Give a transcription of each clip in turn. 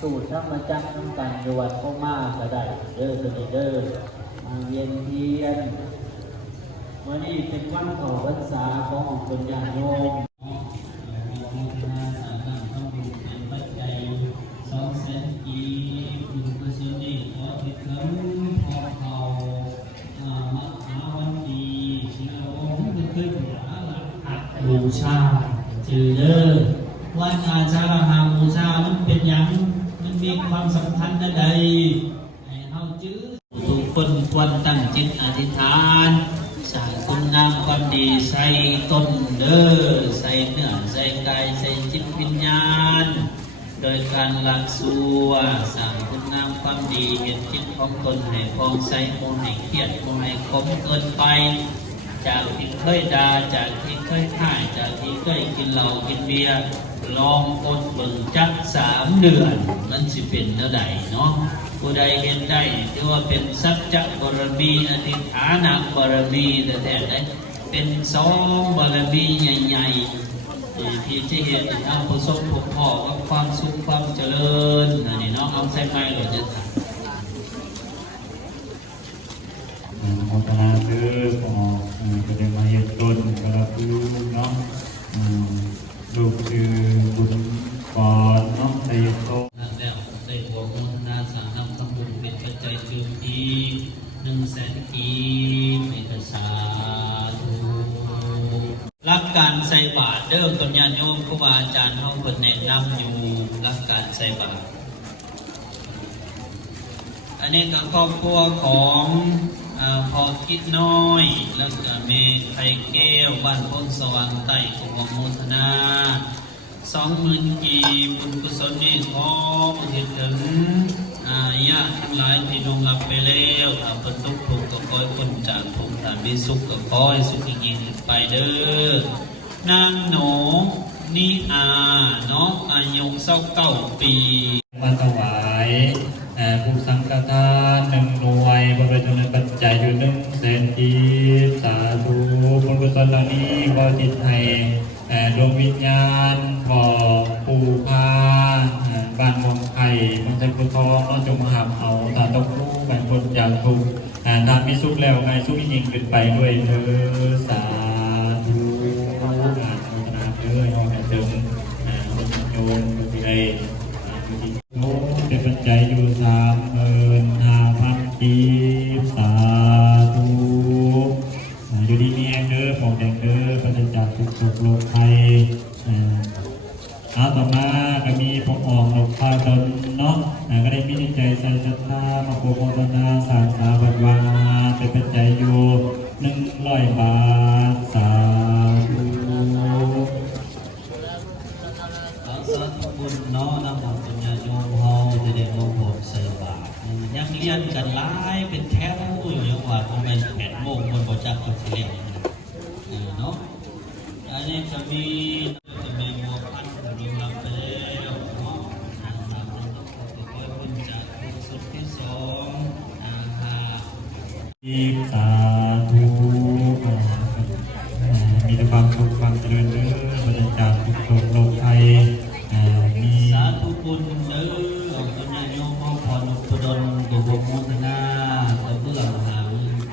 สูตรธรรมจักรน้ำกันอยู่วัดพ่อมาก็ได้เด้อตัวนี้เด้อเวียนเทียนวันนี้เป็นวันเข้าพรรษาของคนญาติโยมบูชาจือเด้อวันอาชาหาบูชามันเป็นยังมันมีความสำคัญใดให้เฮาจื้อทุกคนควรตั้งจิตอธิษฐานสร้างคุณงามความดีใส่ต้นเด้อใส่เนื้อใส่กายใส่จิตวิญญาณโดยการละสัวสร้างคุณงามความดีเห็นจิตของตนให้พองใสโมให้เครียดโมให้ขมเกินไปจากที่เคยด่าจากที่เคยข่ายจากที่เคยกินเหล้ากินเบียร์ลองอดเบิ่งจัก3 เดือนมันสิเป็นเท่าใดเนาะผู้ใดเห็นได้ถือว่าเป็นสัจจะบารมีอธิษฐานบารมีแต่ได้เป็น2 บารมีใหญ่ๆที่จะเห็นเอาประสบพบพ่อกับความสุขความเจริญนี่เนาะเอาใส่ไม้เลยจะขอพระเด้อขอจะได้มาเฮ็ดต้นกระพือเนาะลูกคือบุญก่อนเนาะได้เฮ็ดต้นแล้วได้หัวมุนนาสาธรรมทำบุญเป็นปัจจัยคือที่100,000 กีบในภาษารักการใส่บาตรเด้อคนญาติโยมครูบาอาจารย์เฮาเพิ่นแนะนำอยู่รักการใส่บาตรอันนี้ก็ครอบครัวของพอคิดน้อยแล้วก็เมฆไข่แก้วบ้านพ้นสว่างใต้ของวังโมทนา20,000 กีบบุญกุศลนี้ขออุทิศถึงญาติทั้งหลายที่ลงรับไปแล้วถ้าเป็นทุกข์ก็ขอให้พ้นจากทุกข์ถ้ามีสุขก็ขอให้สุขยิ่งขึ้นไปเด้อนางหนูนิอาเนาะอายุ29 ปีมาถวายผู้สังฆทาน1 หน่วยบริจาคปัจจัยอยู่100,000 กีบสาธุบุญกุศลเหล่านี้ขอจิตให้ดวงวิญญาณขอปู่พาบ้านมองไข่มันจะกุทองเราจงหับเอาตาตกลูกมันคนอย่างทุกตามมีสุขแล้วไงสุขยิ่งขึ้นไปด้วยเธอสาธุงานโมทนาเธอให้เราเดินรถโยนรถไฟโอ้เป็นปัจจัยอยู่35,000 กีบสาธุอยู่ดีมีแองเด้อของแดงเด้อปราศจากทุกโศกโรคภัยต่อมาก็มีพวกออกหลบพาตนเนาะก็ได้มีใจใส่ศรัทธามาโปรโมทนาสาสาบัดวาเป็นปัจจัยอยู่100 บาทสาธุสาธุบุญเนาะนำบุญปัญญาโยมเฮาจะได้มาพบใส่บาตรยังเรียนกันหลายเป็นแถวอยู่จังหวัดประมาณ8 โมงคนบ่จักก็สิเรียนเนาะอันนี้จะมีบัวพันธุ์ลงรับไปแล้วเนาะขอบุญจากสุดที่2สาธุมีแต่ความสุขความเจริญเด้อบริจาคทุกโศกโรคภัยมีสาธุบุญเด้อเอาปัญญาโยมเอาพรอุดมกุศลโมทนาแต่เพื่อหา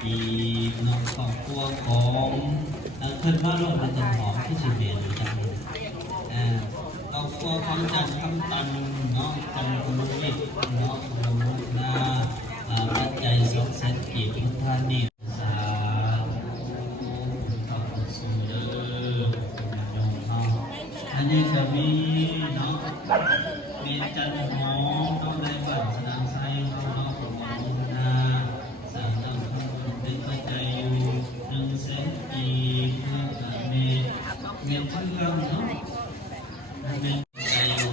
กีนำครอบครัวของเพิ่นว่าเราเป็นต้นหอมที่สิเรียนอยู่จังครอบครัวของจันทร์คำตันเนาะจันทร์กุลวิทย์เนาะกุลมุขนาปัจจัย200,000 กีบทุกท่านนี่สาธุขอบคุณเด้ออันนี้จะมีเนาะมีจันทร์หอมต้องได้บัตรสนามไซน์เนาะกุลมุขนาสามดำเป็นปัจจัยอยู่100,000 กีบเพื่อเมตเชื่อมเนาะเมตใจอยู่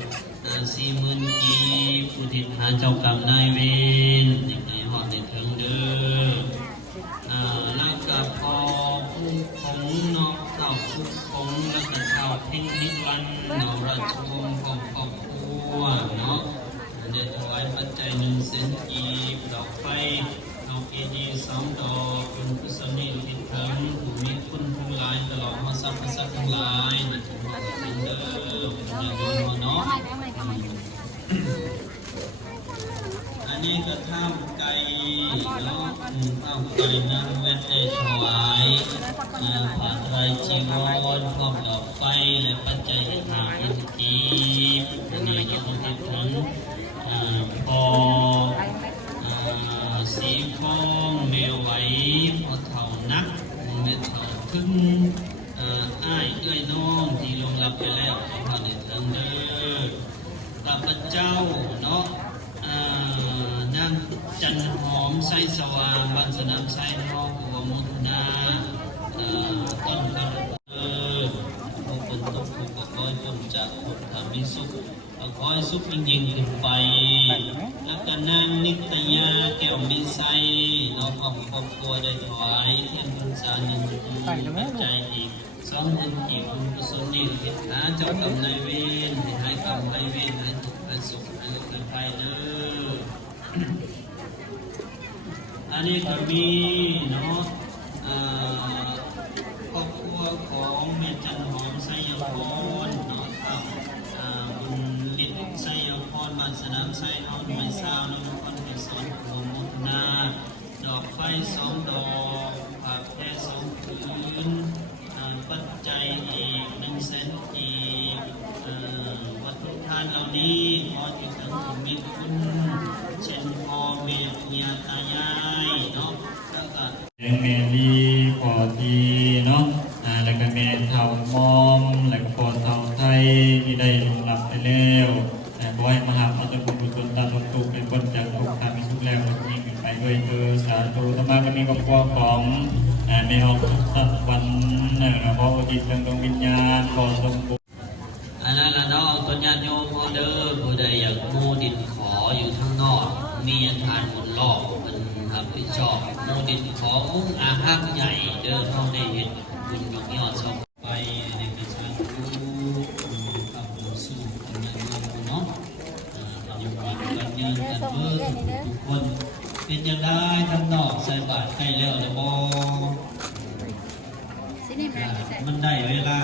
40,000 กีบอุทิศหาเจ้ากรรมนายเวรอย่างไรหอดในถึงเด้อแล้วก็พอผู้ของเนาะเจ้าผู้ของแล้วก็เจ้าเพ่งนิรันดร์เนาะราชวงศ์ของครอบครัวเนาะเดี๋ยวถวายปัจจัย100,000 กีบดอกไฟดอกเอดี2 ดอกบุญกุศลนี้อุทิศถึงผู้มีคุณทั้งหลายตลอดมาสรรพสัตว์ทั้งหลายในถึงเด้อเป็นอย่างนี้เนาะ สีฟองเมไหวพอเท่านักเมเท่าถึงอ้ายเอ้ยน้องที่ลงรับไปแล้วขอพาในเทิงเด้อข้าพเจ้าเนาะนางจันหอมไส้สว่างบ้านสนามไส้นอกหัวมุทนาต้นกันผู้คนทุกผู้ก็คอยพ้นจากทุกข์มีสุขก็คอยสุขยิ่งขึ้นไปแล้วก็นางนิตยาแก้วมิไซน้องของครอบครัวได้ถวายเทียนพรรษาหนึ่งปัจจัยอีก20,000อีกบุญกุศลนี้เหตุหาเจ้ากรรมนายเวรให้กรรมนายเวรให้ทุกข์ให้สุขให้โลกให้ภัยเด้ออันนี้ก็มีเนาะครอบครัวของแม่จันหอมไสยพรเนาะครับบุญฤทธิ์ไสยพรบ้านสนามไสเฮาหน่วยซาวน้องคนให้สอนโปรโมทนาดอกไฟ2 ดอกผักแค่2 ผืนปัจจัยอีก100,000อีกวัตถุทานเหล่านี้ขอจุดถึงมีคุณเช่นพ่อแม่ปู่ย่าตายายเนาะแล้วก็แม่ลีปอทีเนาะแล้วก็แม่เฒ่ามอมแล้วก็ปอเฒ่าไทยที่ได้ลงรับไปแล้วขอให้มหาอัตบุญกุศลตามทุกเป็นคนจากทุกทางมีสุขแล้วก็ยิ่งขึ้นไปด้วยเธอสาธุธรรมะวันนี้ครอบครัวของแม่ออกสักวันขออุทิศเรื่องดวงวิญญาณขอสมบูรณ์อันนั้นละเนาะต้นญาติโยมเด้อผู้ใดอยากมูดินขออยู่ข้างนอกมีทานบุญรอบมันรับผิดชอบมูดินขอมุ่งอาหักใหญ่เด้อเท่าในเห็นบุญยกยอดชอบไปในกิจการผู้ขับบุญสู้ต้นญาติโยมเนาะอยู่กันยืนกันเมื่อทุกคนเป็นยังได้ทำนอกใส่บาตรใกล้แล้วหรือบ่มันได้เวลา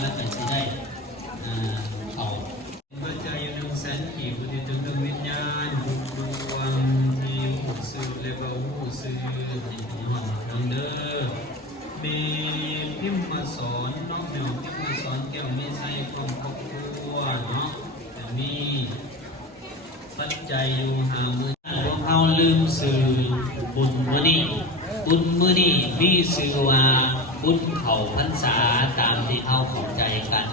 แล้วแต่สิได้เขาปัจจัย100,000อีกบุญถึงดวงวิญญาณบุญดวงที่หูสื่อและบ่หูสื่อในห้องเด้อมีพิมพ์มาสอนน้องแมวพิมพ์มาสอนแก้วมีใส่ของครอบครัวเนาะแต่มีปัจจัยอยู่50,000พวกเฮาลืมสื่อบุญมื้อนี้มีชื่อว่าบุญเข้าพรรษาตามที่เฮาเข้าใจกัน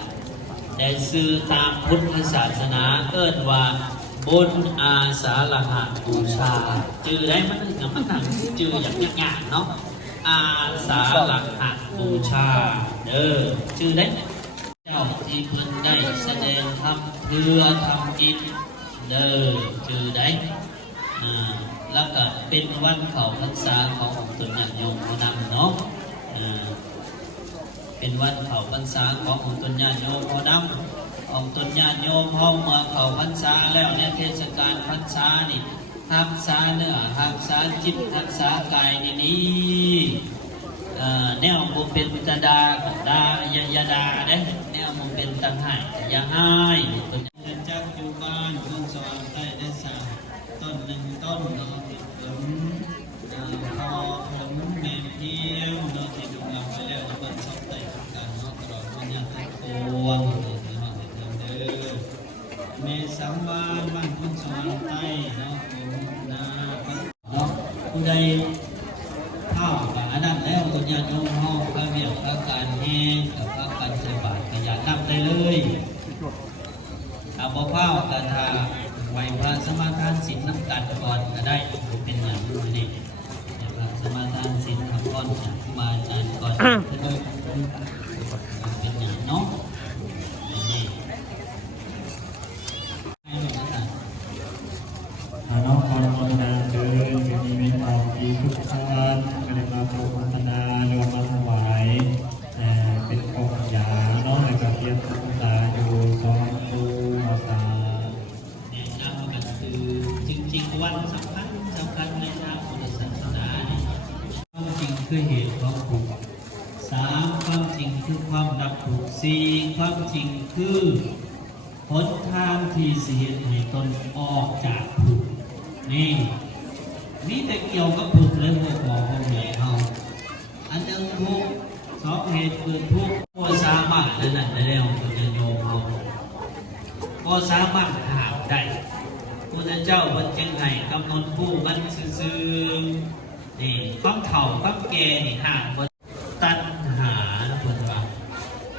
แต่ชื่อตามพุทธศาสนาเอิ้นว่าบุญอาสาฬหบูชาชื่อได้มันตั้งชื่ออย่างยากๆเนาะอาสาฬหบูชาเด้อชื่อได้เจ้าที่เพิ่นได้แสดงธรรมเพื่อทำกิจเด้อชื่อได้แล้วก็เป็นวันเข้าพรรษาขององค์ตนญาติโยมผู้นำเนาะเป็นวันเข้าพรรษาขององค์ตนญาติโยมผู้นำองค์ตนญาติโยมเฮาเมื่อเข้าพรรษาแล้วในเทศกาลพรรษานี่รักษาเนื้อรักษาจิตรักษากายนี่แนวบ่เป็นตาดาอย่าด่าเด้แนวบ่เป็นตาให้อย่าให้ต้นจักอยู่บ้านเพิ่นสว่างใต้ได้สร้างต้น1 ต้นเนาะติดพอผมแม่เพียงเนาะที่ดูงามไปแล้วแล้วมันชอบใต้กันเนาะตลอดวันนี้ทั้งปวงเลยเนาะเด้อแม่สังวานบ้านพุ่นสว่างใต้เนาะนาเนาะผู้ใดข้าวกับอันนั้นแล้วตัวญาติโยมเฮาพระเวียงพระการแห้งกับพระการใส่บาตรขยันนับได้เลยเอาบ่ข้าวกันทาไหวพระสมาทานศีลน้ำกันก่อนก็ได้เป็นอย่างนี้พระสมาทานศีลทำก่อนจากครูบาอาจารย์ก่อนเป็นอย่างเนาะนี่น้องความภาวนาเดินมีเมตตาดีทุกท่านไม่ได้มาโปรพัฒนาหรือมาถวายเป็นองค์ยาน้องในการเรียนภาษาอยู่2 คู่ภาษาจริงๆวันสำคัญในทางพุทธศาสนาความจริงคือเหตุของทุกข์3ความจริงคือความดับทุกข์4ความจริงคือหนทางที่สิเฮ็ดให้ตนออกจากทุกข์นี่มีแต่เกี่ยวกับทุกข์เลยพวกหมอพวกใหญ่เฮาอันยังทุกข์2เหตุเกิดทุกข์บ่สามารถนั่นได้แล้วตัวโยมเฮาบ่สามารถห้ามได้ พุทธเจ้าเพิ่นจึงให้กำหนดผู้มันซื่อๆนี่ความเฒ่าความแก่นี่ห่างบ่ตัณหานะเพิ่นว่า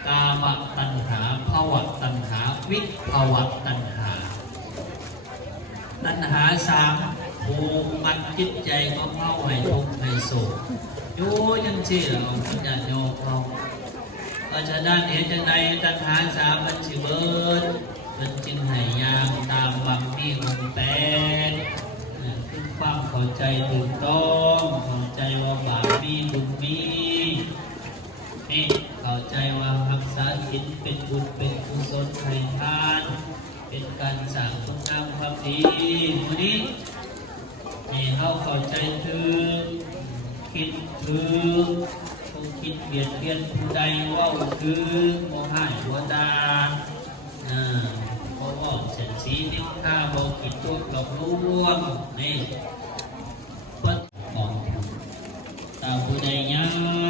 กามตัณหาภวตัณหาวิภวตัณหาตัณหาสามผูกมัดจิตใจของเฮาให้ทุกข์ให้โศกอยู่จังซี่เราญาติโยมเฮาเพราะฉะนั้นเห็นจังใดตัณหาสามมันสิเบิดมันจึงให้ยางตามวังมีองค์แปดคือความเข้าใจถูกต้องเข้าใจว่าบาปมีบุญมีนี่เข้าใจว่ารักษาศีลเป็นบุญเป็นกุศลให้ทานเป็นการสร้างคุณงามความดีมื้อนี้ให้เราเข้าใจถึงคิดถึงผู้คิดเบียดเบียนผู้ใดเว่าถึงโมหะหัวดาเพราะว่าเสียสีนิ้วข้าโบกิดตัวกลบล่วงนี่วัดของตาผู้ใดย่า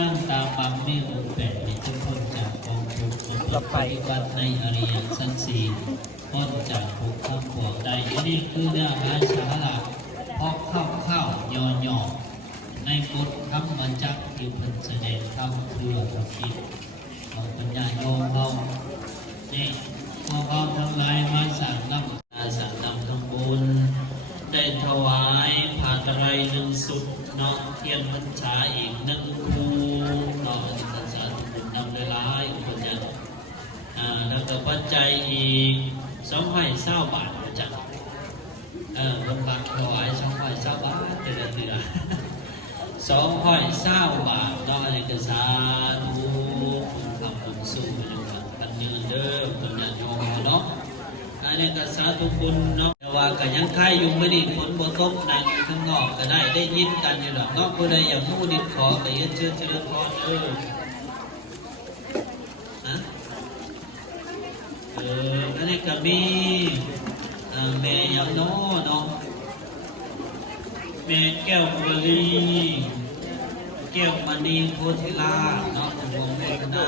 งตาปั๊มมีองค์แปดในทุกคนจากกองทุกข์ปฏิบัติในอริยสัจสี่พ้นจากทุกข์ทั้งปวงใดนี่คือเนื้อหาสาระพอกเข้าย่อในบทธรรมจักรที่เพิ่นแสดงธรรมเพื่อกับคิดของปัญญาโยมเรานี่พวกเราทั้งหลายมาสั่งนำทั้งบุญได้ถวายผ้าไตรหนึ่งสุดเนาะเทียนพรรษาอีกหนึ่งคู่เนาะพรรษาบุญนำได้หลายคนอย่างแล้วก็ปัจจัยอีก220 บาทจ้ะบนบาทถวาย220 บาทแต่ละเดือน220 บาทเนาะในกษาธุทำบุญสู้อยู่กันยืนเด้อคนญาติโยมเนาะอันนี้ก็สาธุคุณเนาะแต่ว่าก็ยังคายอยู่ไม่ได้ฝนบ่ตกในข้างนอกก็ได้ยินกันอยู่หรอกเนาะผู้ใดอยากมู้นิดขอก็ยืนเชิญเจริญพรอันนี้ก็มีแม่ยำโน้เนาะแม่แก้วบุรีแก้วมณีโพธิลาเนาะวงเมตตา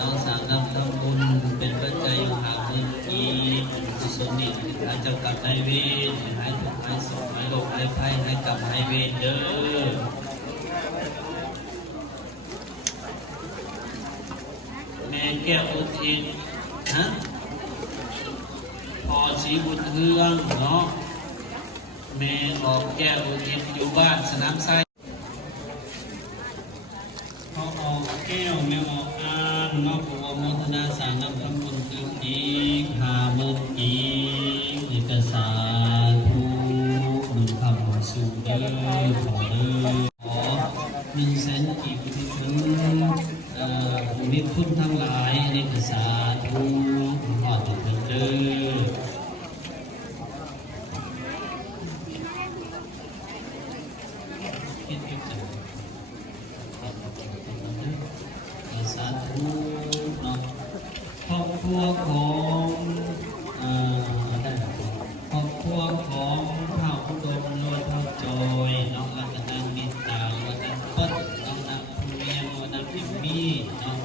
น้องสามนำทำบุญเป็นปัจจัยหาเงินกีกุศลนี่หายจากกับนายเวรหายทุกข์หายโศกหายโรคหายภัยหายกับหายเวรเด้อแม่แก้วอุทิศพอสีบุญเฮืองเนาะแม่ออกแก้วอุทิศอยู่บ้านสนามไซเขาออกแก้วแม่ออกอ่างเนาะผู้โมทนาสารนำทำบุญคืนอีก50,000อีกเอกสารผู้บุญคำของสูงเด้อขอเด้อขอ100,000กีบที่เพิ่นผู้มีคุณทั้งหลายเอกสารผู้ขอถึงเพิ่นเด้อสาธุเนาะครอบครัวของครอบครัวของเผ่าอุดมโลดเผ่าจอยน้องรัตนังมิตาวันนั้นต้นน้องนักภูเมียวันนั้นพิมมีเนาะ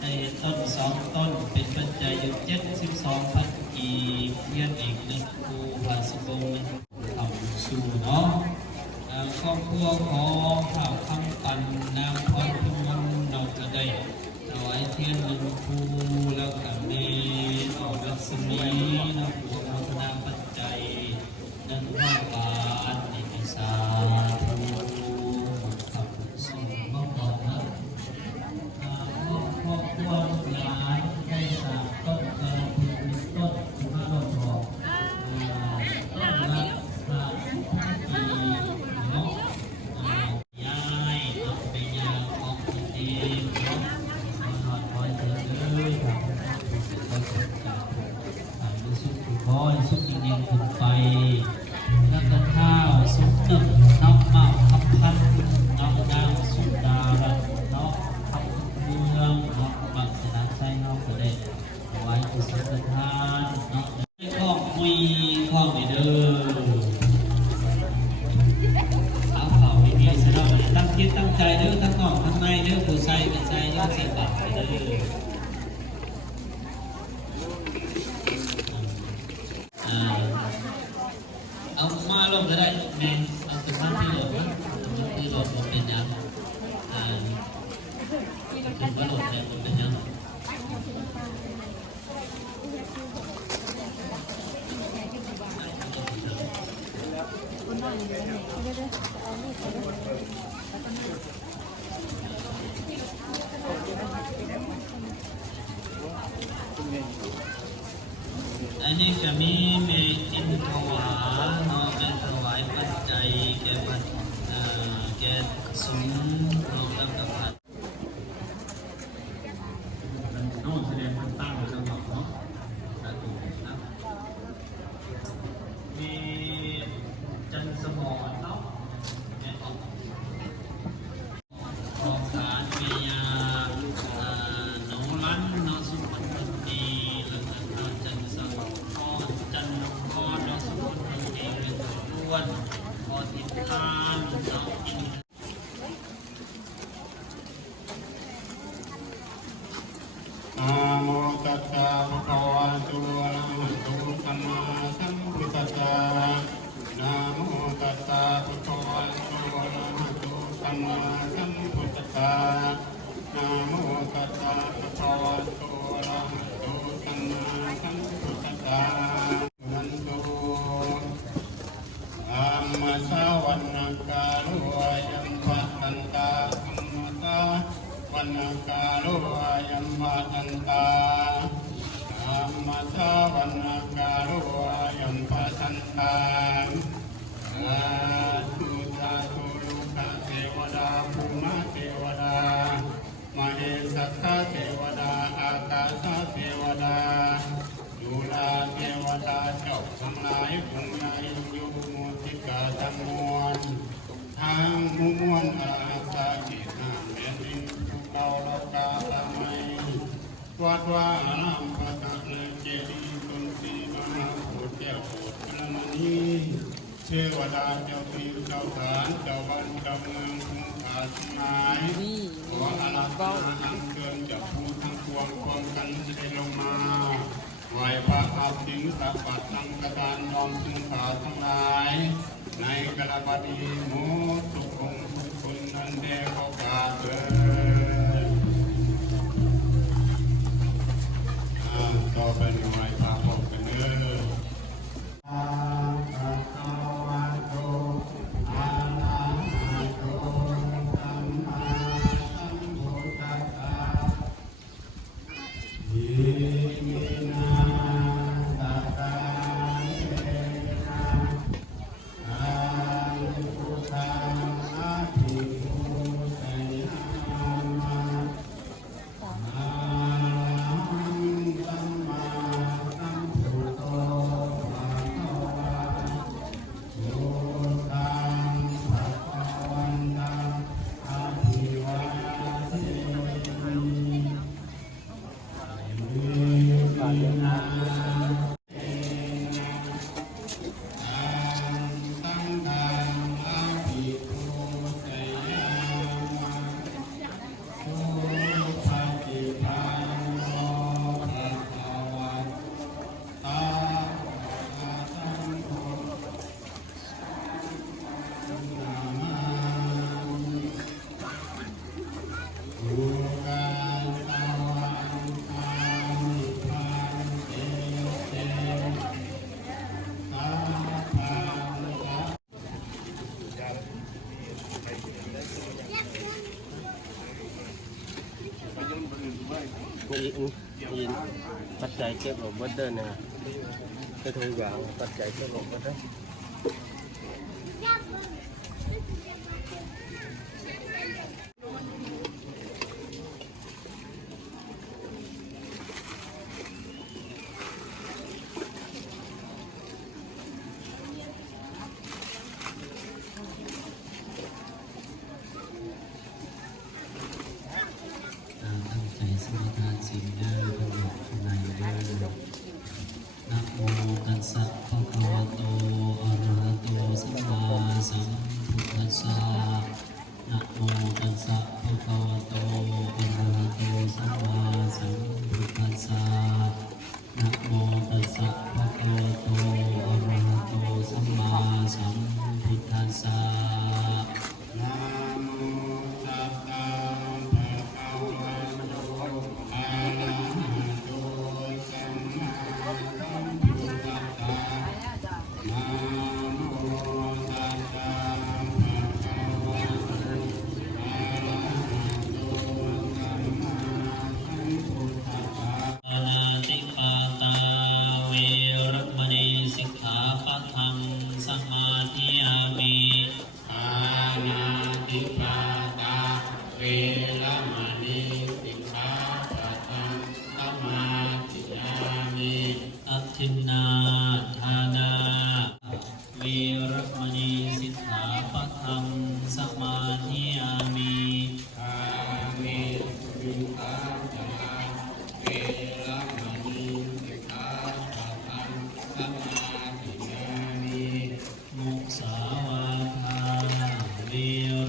ได้ต้น2 ต้นเป็นปัจจัยอยู่72,000กีบเพียงอีก1คู่ภาสิบงทำสู่เนาะครอบครัวของเผ่าคำปันนางพรพิมลเราจะได้ถวายเทียน1 คู่แล้วกับเนรออกรัศมีนะผู้โมทนาปัจจัย100 บาทในพิสาธุขอบคุณสิ่งมากบอกนะครอบครัวหลานได้สามต้นเกินต้นมาลงบอกต้นละปีเนาะยายเป็นยาของดีเนาะมาคอยเถิดเลยครับก็สุขจากรู้สึกคอยสุขยิ่งขึ้นไปแล้วก็ข้าวสุขตึกน้องเมาขับพันน้องดาวสุดาลันน้องขับเมืองน้องบักสนามไซน้องประเด็นเอาไว้กุศลทานน้องได้ข้อมุยข้อไม่เด้อเอาข่าวดีๆสำหรับตั้งคิดตั้งใจเด้อทั้งนอกทั้งในเด้อผู้ใส่ไม่ใส่เด้อใส่บาตรเด้อ ลงก็ได้ในเอาสุภาพที่โหลดนะที่โหลดมันเป็นยังถึงว่าโหลดเนี่ยมันเป็นยังอันนี้ก็มีเมจินถวาเนาะเป็นถวายปัจจัยแก่ปัจแก่สงฆ์เนาะแล้วก็พัดโน้แสดงมันตั้งอยู่ตรงเนาะสาธุนะมีจันสมรเนาะขอบฐานเมียหนูรันเนาะสุพรรณบุรีแล้วก็จันสมรจันทร์พรเนาะสุพรรณบุรีเป็นล้วนพอทิพานเนาะนะโมตัสสะภะคะวะโตอะระหะโตสัมมาสัมพุทธัสสะนะโมตัสสะภะคะวะโตอะระหะโตสัมมาสัมพุทธัสสะนะโมตัสสะภะคะวะโตอะระหะโตสัมมาสัมพุทธัสสะวันโตธัมมะสาวันนังกาโลยัมภะตันตาธัมมะสาวันนังกาโลยัมภะตันตาธัมมะสาวันนังกาโลยัมภะตันตาสาธุสาธุลูกเทวดาภูมิเทวดามเหสัทธาเทวดาอากาศเทวดาดูลาเทวดาเจ้าทั้งหลายคงในอยู่มุติกาทั้งมวลทางมุมวลอาสากิจนาแผ่นดินภูเขาโลกาตามไม่วัดว่าอารามพระตะเลเจดีย์ตุนสีมหาโพธิ์แก้วโพธิ์พระมณีเทวดาเจ้าที่เจ้าฐานเจ้าบ้านเจ้าเมืองคุ้มขาทั้งหลายขออาราธนาอัญเชิญจากผู้ทั้งปวงพร้อมกันจะได้ลงมาไหวพระอาทิตย์สัพพะสังฆทานน้อมคุ้มขาทั้งหลายในกระบดีโมทุกองค์ทุกคนนั้นเดขอกาเถิดต่อไปไหวพระพบกันเด้อยินปัจจัยเก็บหลบวัดเดินเนี่ยcái thôi gạoปัจจัยเก็บหลบวัดเดินตั้งใจสมาทานศีลเด้อทั้งหมดทั้งในเด้อนะโมตัสสะภะคะวะโตอะระหะโตสัมมาสัมพุทธัสสะนะโมตัสสะภะคะวะโตอะระหะโตสัมมาสัมพุทธัสสะนะโมตัสสะภะคะวะโตอะระหะโตสัมมาสัม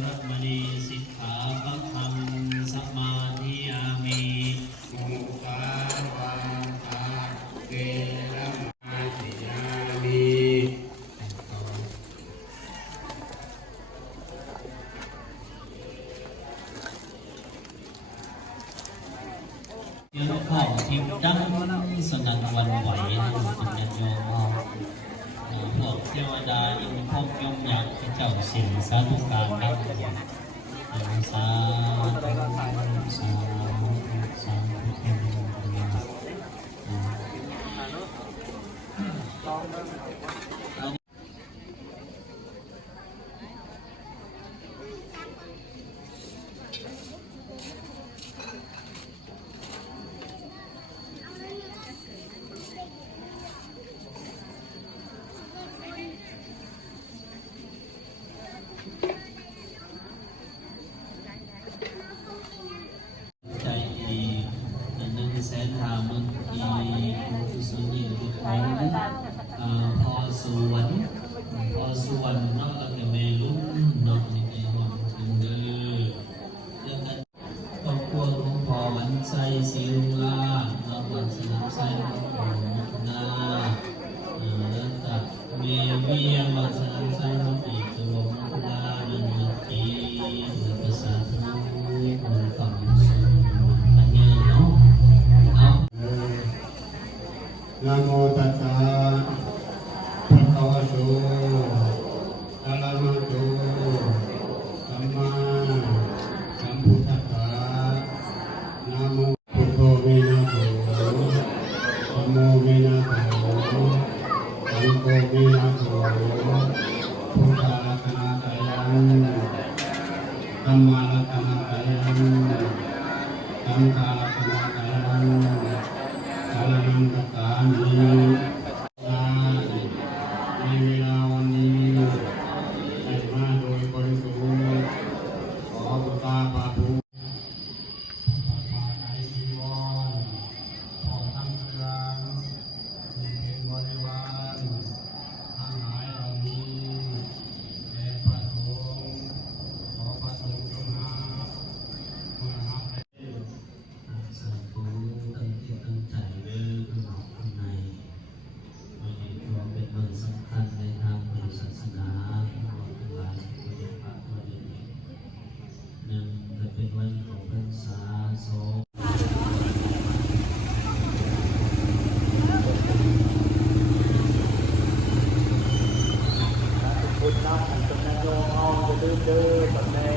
รมณีสิกขาปะทังสมาธิยามิ มุสาวาทาเวรมณียามิ เดี๋ยวข้อทิมดังสนั่นหวันไหวนะคุณญาติโยมพวกเทวดาอินทร์พวกยมยักษ์พระเจ้าสิงสาธุการนักสาธุสาธุสาธุใจดี150,000ทีผู้สุนีทุกคนพอสวนนอกจากเมลุนอกจากเมลุนถึงเด้อเรื่องกันครอบครัวของพ่อวันใจสิวงานนอกจากสนามไซน์ของพ่อนาแล้วก็เมียมาสนามไซน์ของอีกตัวมุนาเรื่องนักกีหรือภาษาไทยคนฟังสุดอันนี้เนาะเอา นะโมตัสสะภะคะวะโตอะระหะโตสัมมาสัมพุทธัสสะนะโมพุทโธเมนะโตธัมโมเมนะโตสังโฆเมนะโตพุทธารัตนาตายังธัมมารัตนาตายังสังฆารัตนาตายัง สารนังกัตตามิในเวลาวันนี้ได้มาโดยบริสุทธิ์ขอบุตาปาภูปาไตจีวรขอทั้งเครื่องมีเป็นบริวารทั้งหลายเหล่านี้แด่พระสงฆ์ขอพระสงฆ์จงหาเมื่อหา สาธุตั้งจิตตั้งใจเด้อข้างนอกข้างในวันนี้ถือว่าเป็นวันสำคัญในทางพุทธศาสนาของเราทั้งหลายที่ได้พระวันนี้หนึ่งก็เป็นวันของพรรษาสอง คุณน้ำอันตรายโยมเอาจะดื้อๆแบบนี้